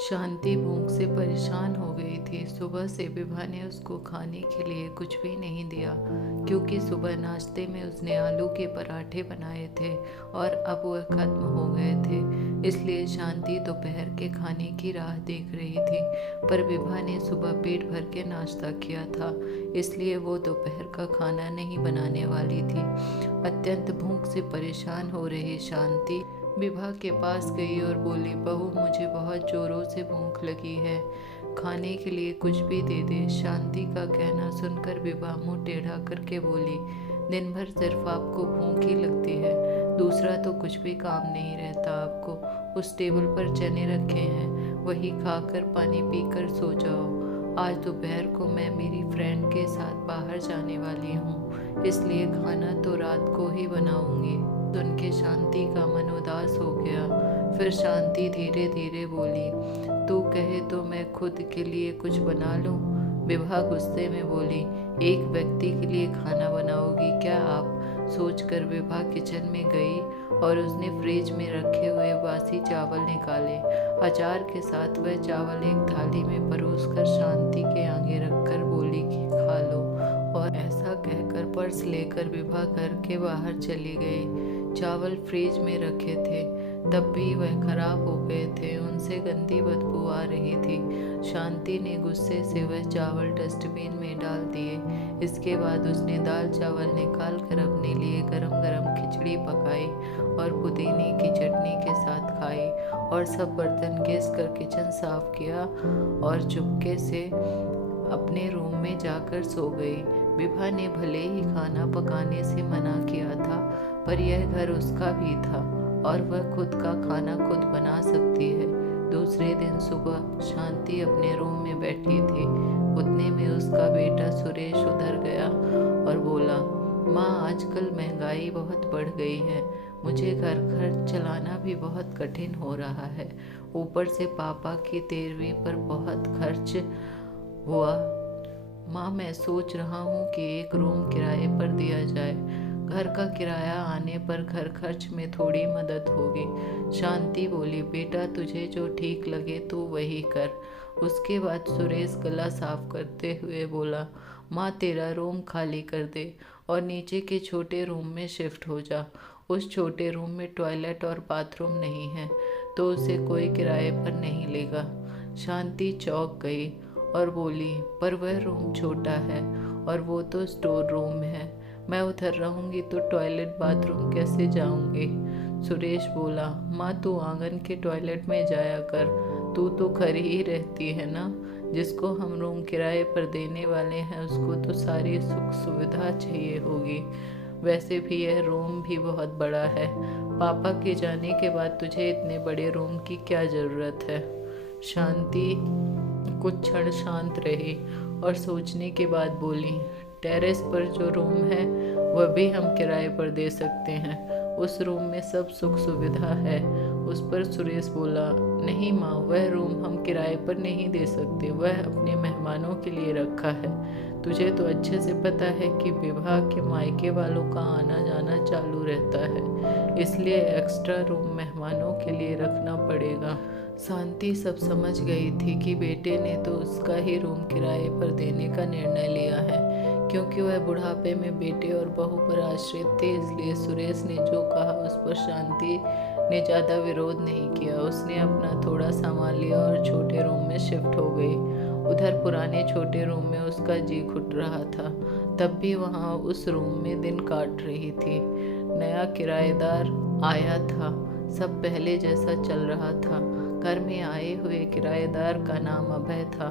शांति भूख से परेशान हो गई थी। सुबह से विभा ने उसको खाने के लिए कुछ भी नहीं दिया, क्योंकि सुबह नाश्ते में उसने आलू के पराठे बनाए थे और अब वह खत्म हो गए थे। इसलिए शांति दोपहर के खाने की राह देख रही थी। पर विभा ने सुबह पेट भर के नाश्ता किया था, इसलिए वो दोपहर का खाना नहीं बनाने वाली थी। अत्यंत भूख से परेशान हो रही शांति विभा के पास गई और बोली, बहू मुझे बहुत जोरों से भूख लगी है, खाने के लिए कुछ भी दे दे। शांति का कहना सुनकर विभा मुंह टेढ़ा करके बोली, दिन भर सिर्फ आपको भूख ही लगती है, दूसरा तो कुछ भी काम नहीं रहता आपको। उस टेबल पर चने रखे हैं, वही खाकर पानी पीकर सो जाओ। आज दोपहर को मैं मेरी फ्रेंड के साथ बाहर जाने वाली हूँ, इसलिए खाना तो रात को ही बनाऊंगी। सुन के शांति का मन उदास हो गया। फिर शांति धीरे धीरे बोली, तू कहे तो मैं खुद के लिए कुछ बना लूं। विभा गुस्से में बोली, एक व्यक्ति के लिए खाना बनाओगी क्या आप? सोचकर विभा किचन में गई और उसने फ्रिज में रखे हुए बासी चावल निकाले। अचार के साथ वह चावल एक थाली में परोसकर शांति के आगे रखकर बोली कि खा लो। और ऐसा कहकर पर्स लेकर विभा घर के बाहर चली गई। चावल फ्रिज में रखे थे, तब भी वह खराब हो गए थे, उनसे गंदी बदबू आ रही थी। शांति ने गुस्से से वह चावल डस्टबिन में डाल दिए। इसके बाद उसने दाल चावल निकाल कर अपने लिए गरम गरम खिचड़ी पकाई और पुदीने की चटनी के साथ खाई और सब बर्तन घिस कर किचन साफ किया और चुपके से अपने रूम में जाकर सो गई। विभा ने भले ही खाना पकाने से मना किया था, पर यह घर उसका भी था और वह खुद का खाना खुद बना सकती है। दूसरे दिन सुबह शांति अपने रूम में बैठी थी। उतने में उसका बेटा सुरेश उधर गया और बोला, माँ आजकल महंगाई बहुत बढ़ गई है, मुझे घर खर्च चलाना भी बहुत कठिन हो रहा है। ऊपर से पापा की 13वीं पर बहुत खर्च हुआ। माँ मैं सोच रहा हूँ कि एक रूम किराए पर दिया जाए, घर का किराया आने पर घर खर्च में थोड़ी मदद होगी। शांति बोली, बेटा तुझे जो ठीक लगे तू वही कर। उसके बाद सुरेश गला साफ करते हुए बोला, माँ तेरा रूम खाली कर दे और नीचे के छोटे रूम में शिफ्ट हो जा। उस छोटे रूम में टॉयलेट और बाथरूम नहीं है, तो उसे कोई किराए पर नहीं लेगा। शांति चौंक गई और बोली, पर वह रूम छोटा है और वो तो स्टोर रूम है, मैं उधर रहूंगी तो टॉयलेट बाथरूम कैसे जाऊंगी? सुरेश बोला, माँ तू आंगन के टॉयलेट में जाया कर, तू तो घर ही रहती है ना। जिसको हम रूम किराए पर देने वाले हैं उसको तो सारी सुख सुविधा चाहिए होगी। वैसे भी यह रूम भी बहुत बड़ा है, पापा के जाने के बाद तुझे इतने बड़े रूम की क्या ज़रूरत है? शांति कुछ क्षण शांत रही और सोचने के बाद बोली, टेरेस पर जो रूम है वह भी हम किराए पर दे सकते हैं, उस रूम में सब सुख सुविधा है। उस पर सुरेश बोला, नहीं माँ वह रूम हम किराए पर नहीं दे सकते, वह अपने मेहमानों के लिए रखा है। तुझे तो अच्छे से पता है कि विभा के मायके वालों का आना जाना चालू रहता है, इसलिए एक्स्ट्रा रूम मेहमानों के लिए रखना पड़ेगा। शांति सब समझ गई थी कि बेटे ने तो उसका ही रूम किराए पर देने का निर्णय लिया है, क्योंकि वह बुढ़ापे में बेटे और बहू पर आश्रित थे। इसलिए सुरेश ने जो कहा उस पर शांति ने ज़्यादा विरोध नहीं किया। उसने अपना थोड़ा सामान लिया और छोटे रूम में शिफ्ट हो गई। उधर पुराने छोटे रूम में उसका जी घुट रहा था, तब भी वहाँ उस रूम में दिन काट रही थी। नया किराएदार आया था, सब पहले जैसा चल रहा था। घर में आए हुए किराएदार का नाम अभय था,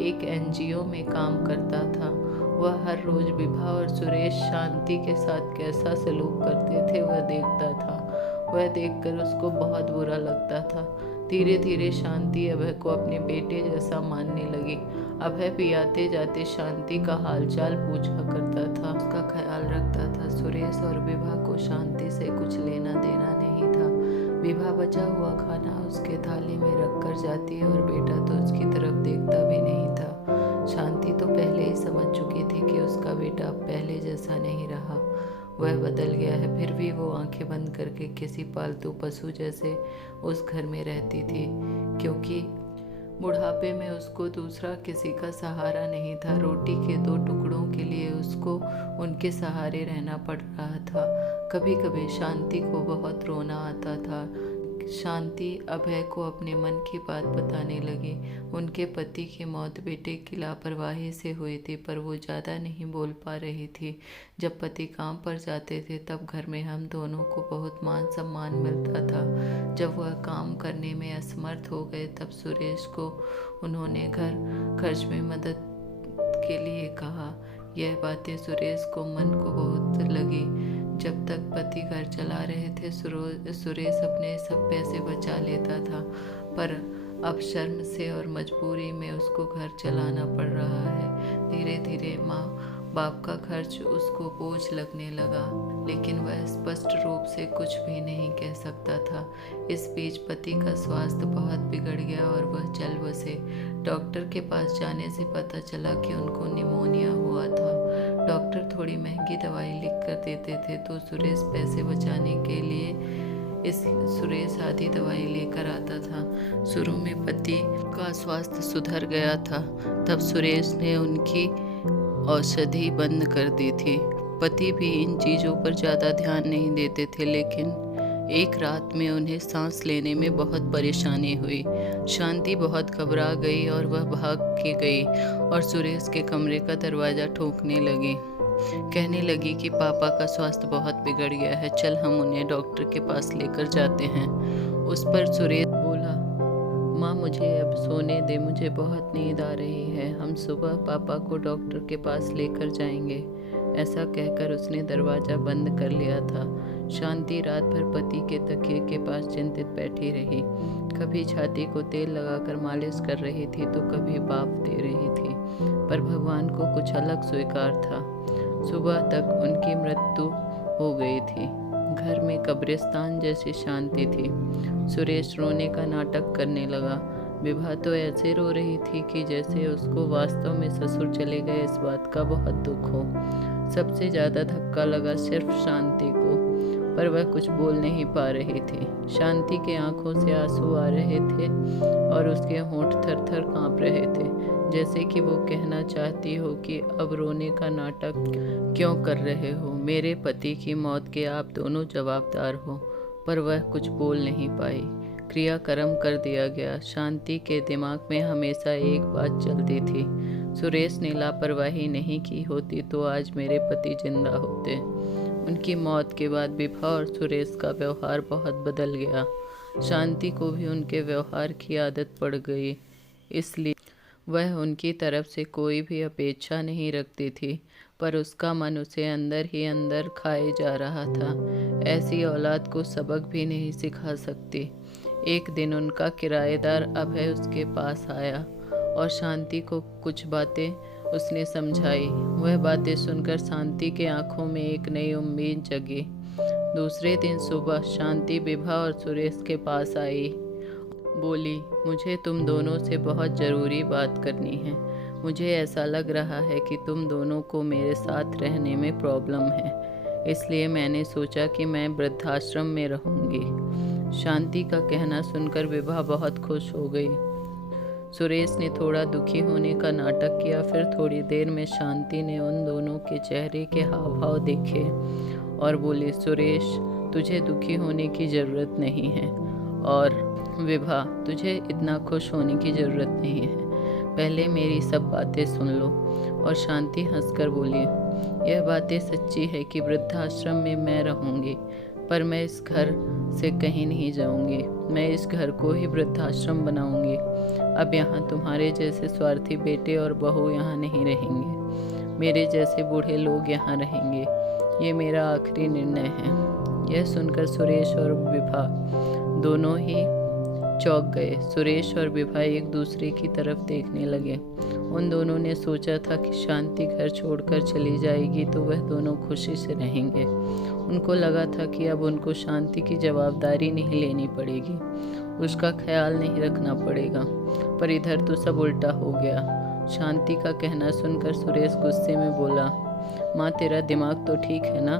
एक एनजीओ में काम करता था। वह हर रोज विभा और सुरेश शांति के साथ कैसा सलूक करते थे वह देखता था। वह देखकर उसको बहुत बुरा लगता था। धीरे धीरे शांति अभय को अपने बेटे जैसा मानने लगी। अभय भी आते जाते शांति का हालचाल पूछा करता था, उसका ख्याल रखता था। सुरेश और विभा को शांति से कुछ लेना देना नहीं था। विभा बचा हुआ खाना उसके थाली में रखकर जाती और बेटा तो उसकी तरफ देखता भी नहीं था। शांति तो पहले ही समझ चुकी थी कि उसका बेटा अब पहले जैसा नहीं रहा, वह बदल गया है। फिर भी वो आंखें बंद करके किसी पालतू पशु जैसे उस घर में रहती थी, क्योंकि बुढ़ापे में उसको दूसरा किसी का सहारा नहीं था। रोटी के 2 टुकड़ों के लिए उसको उनके सहारे रहना पड़ रहा था। कभी कभी शांति को बहुत रोना आता था। शांति अभय को अपने मन की बात बताने लगी। उनके पति की मौत बेटे की लापरवाही से हुई थी, पर वो ज़्यादा नहीं बोल पा रही थी। जब पति काम पर जाते थे तब घर में हम दोनों को बहुत मान सम्मान मिलता था। जब वह काम करने में असमर्थ हो गए तब सुरेश को उन्होंने घर खर्च में मदद के लिए कहा। यह बातें सुरेश को मन को बहुत लगी। जब तक पति घर चला रहे थे सुरेश अपने सब पैसे बचा लेता था, पर अब शर्म से और मजबूरी में उसको घर चलाना पड़ रहा है। धीरे धीरे माँ बाप का खर्च उसको बोझ लगने लगा, लेकिन वह स्पष्ट रूप से कुछ भी नहीं कह सकता था। इस बीच पति का स्वास्थ्य बहुत बिगड़ गया और वह चल बसे। डॉक्टर के पास जाने से पता चला कि उनको निमोनिया हुआ था। डॉक्टर थोड़ी महंगी दवाई लिख कर देते थे तो सुरेश पैसे बचाने के लिए सुरेश आधी दवाई लेकर आता था। शुरू में पति का स्वास्थ्य सुधर गया था, तब सुरेश ने उनकी औषधि बंद कर दी थी। पति भी इन चीज़ों पर ज़्यादा ध्यान नहीं देते थे, लेकिन एक रात में उन्हें सांस लेने में बहुत परेशानी हुई। शांति बहुत घबरा गई और वह भाग के गई और सुरेश के कमरे का दरवाज़ा ठोकने लगी। कहने लगी कि पापा का स्वास्थ्य बहुत बिगड़ गया है, चल हम उन्हें डॉक्टर के पास लेकर जाते हैं। उस पर सुरेश बोला, माँ मुझे अब सोने दे, मुझे बहुत नींद आ रही है, हम सुबह पापा को डॉक्टर के पास लेकर जाएंगे। ऐसा कहकर उसने दरवाज़ा बंद कर लिया था। शांति रात भर पति के तकिए के पास चिंतित बैठी रही। कभी छाती को तेल लगाकर मालिश कर रही थी तो कभी भाप दे रही थी, पर भगवान को कुछ अलग स्वीकार था। सुबह तक उनकी मृत्यु हो गई थी। घर में कब्रिस्तान जैसी शांति थी। सुरेश रोने का नाटक करने लगा। विभा तो ऐसे रो रही थी कि जैसे उसको वास्तव में ससुर चले गए इस बात का बहुत दुख हो। सबसे ज़्यादा धक्का लगा सिर्फ शांति को, पर वह कुछ बोल नहीं पा रही थी। शांति के आंखों से आंसू आ रहे थे और उसके होंठ थर थर काँप रहे थे, जैसे कि वो कहना चाहती हो कि अब रोने का नाटक क्यों कर रहे हो, मेरे पति की मौत के आप दोनों जवाबदार हो। पर वह कुछ बोल नहीं पाई। क्रियाक्रम कर दिया गया। शांति के दिमाग में हमेशा एक बात चलती थी, सुरेश ने लापरवाही नहीं की होती तो आज मेरे पति जिंदा होते। उनकी मौत के बाद विभा और सुरेश का व्यवहार बहुत बदल गया। शांति को भी उनके व्यवहार की आदत पड़ गई, इसलिए वह उनकी तरफ से कोई भी अपेक्षा नहीं रखती थी, पर उसका मन उसे अंदर ही अंदर खाए जा रहा था। ऐसी औलाद को सबक भी नहीं सिखा सकती। एक दिन उनका किराएदार अभय उसके पास आया और शांति को कुछ बातें उसने समझाई। वह बातें सुनकर शांति के आंखों में एक नई उम्मीद जगी। दूसरे दिन सुबह शांति विभा और सुरेश के पास आई। बोली, मुझे तुम दोनों से बहुत ज़रूरी बात करनी है। मुझे ऐसा लग रहा है कि तुम दोनों को मेरे साथ रहने में प्रॉब्लम है, इसलिए मैंने सोचा कि मैं वृद्धाश्रम में रहूँगी। शांति का कहना सुनकर विभा बहुत खुश हो गई। सुरेश ने थोड़ा दुखी होने का नाटक किया। फिर थोड़ी देर में शांति ने उन दोनों के चेहरे के हाव भाव देखे और बोली, सुरेश तुझे दुखी होने की ज़रूरत नहीं है और विभा तुझे इतना खुश होने की ज़रूरत नहीं है। पहले मेरी सब बातें सुन लो। और शांति हंसकर बोली, यह बातें सच्ची है कि वृद्धाश्रम में मैं रहूँगी, पर मैं इस घर से कहीं नहीं जाऊँगी। मैं इस घर को ही वृद्धाश्रम बनाऊँगी। अब यहाँ तुम्हारे जैसे स्वार्थी बेटे और बहू यहाँ नहीं रहेंगे। मेरे जैसे बूढ़े लोग यहाँ रहेंगे। ये मेरा आखिरी निर्णय है। यह सुनकर सुरेश और विभा दोनों ही चौंक गए। सुरेश और विभा एक दूसरे की तरफ देखने लगे। उन दोनों ने सोचा था कि शांति घर छोड़कर चली जाएगी तो वह दोनों खुशी से रहेंगे। उनको लगा था कि अब उनको शांति की जवाबदारी नहीं लेनी पड़ेगी, उसका ख्याल नहीं रखना पड़ेगा। पर इधर तो सब उल्टा हो गया। शांति का कहना सुनकर सुरेश गुस्से में बोला, माँ तेरा दिमाग तो ठीक है ना?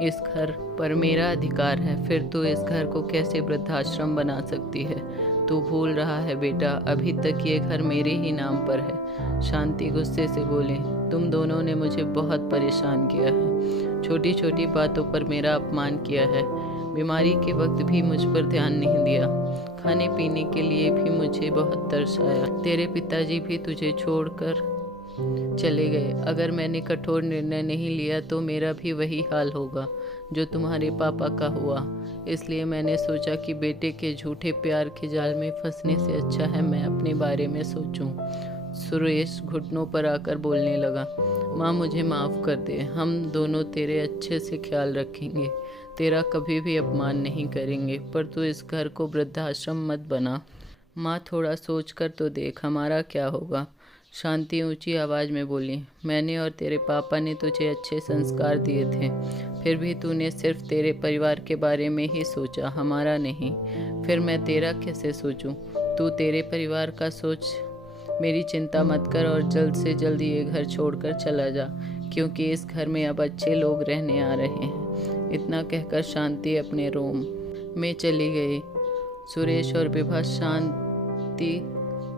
इस घर पर मेरा अधिकार है, फिर तू इस घर को कैसे वृद्धाश्रम बना सकती है? तू भूल रहा है बेटा, अभी तक ये घर मेरे ही नाम पर है। शांति गुस्से से बोली, तुम दोनों ने मुझे बहुत परेशान किया है, छोटी छोटी बातों पर मेरा अपमान किया है, बीमारी के वक्त भी मुझ पर ध्यान नहीं दिया, खाने पीने के लिए भी मुझे बहुत तरस आया। तेरे पिताजी भी तुझे छोड़कर चले गए। अगर मैंने कठोर निर्णय नहीं लिया तो मेरा भी वही हाल होगा जो तुम्हारे पापा का हुआ। इसलिए मैंने सोचा कि बेटे के झूठे प्यार के जाल में फंसने से अच्छा है मैं अपने बारे में सोचूं। सुरेश घुटनों पर आकर बोलने लगा, माँ मुझे माफ़ कर दे, हम दोनों तेरे अच्छे से ख्याल रखेंगे, तेरा कभी भी अपमान नहीं करेंगे, पर तू इस घर को वृद्धाश्रम मत बना। माँ थोड़ा सोच कर तो देख हमारा क्या होगा। शांति ऊंची आवाज़ में बोली, मैंने और तेरे पापा ने तुझे अच्छे संस्कार दिए थे, फिर भी तूने सिर्फ तेरे परिवार के बारे में ही सोचा, हमारा नहीं। फिर मैं तेरा कैसे सोचूं? तू तेरे परिवार का सोच, मेरी चिंता मत कर और जल्द से जल्द ये घर छोड़कर चला जा, क्योंकि इस घर में अब अच्छे लोग रहने आ रहे हैं। इतना कहकर शांति अपने रूम में चली गई। सुरेश और विभा शांति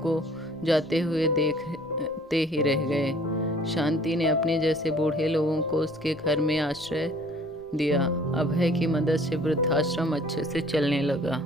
को जाते हुए देखते ही रह गए। शांति ने अपने जैसे बूढ़े लोगों को उसके घर में आश्रय दिया। अभय की मदद से वृद्धाश्रम अच्छे से चलने लगा।